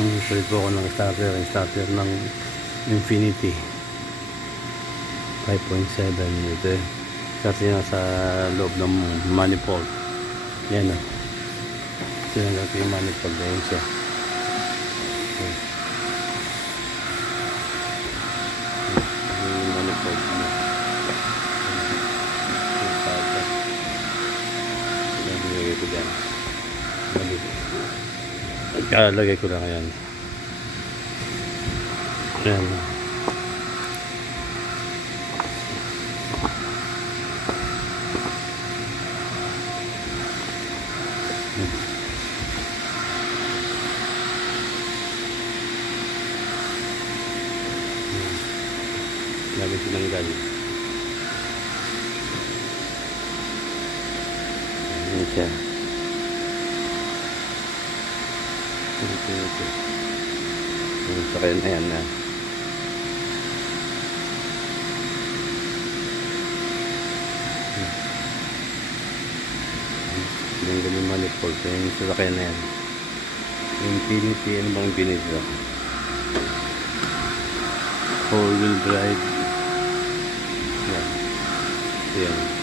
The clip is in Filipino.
Palit po ako ng starter ng Infinity 5.7. Ito eh, kasi nga sa loob ng manifold yan o, sinanggal ko yung manifold na yun siya. Okay. Yung manifold na yung starter nilagay ko dyan, lagay ko lang yan. Ayan. Lagi sinanggal. Ayan siya. Ito. Sakyan na yan na. Tinanggal yung manifold. Yung sasakyan na yan. Infinity. Ano bang Infinity ito? 4-wheel drive. Yan. Yan.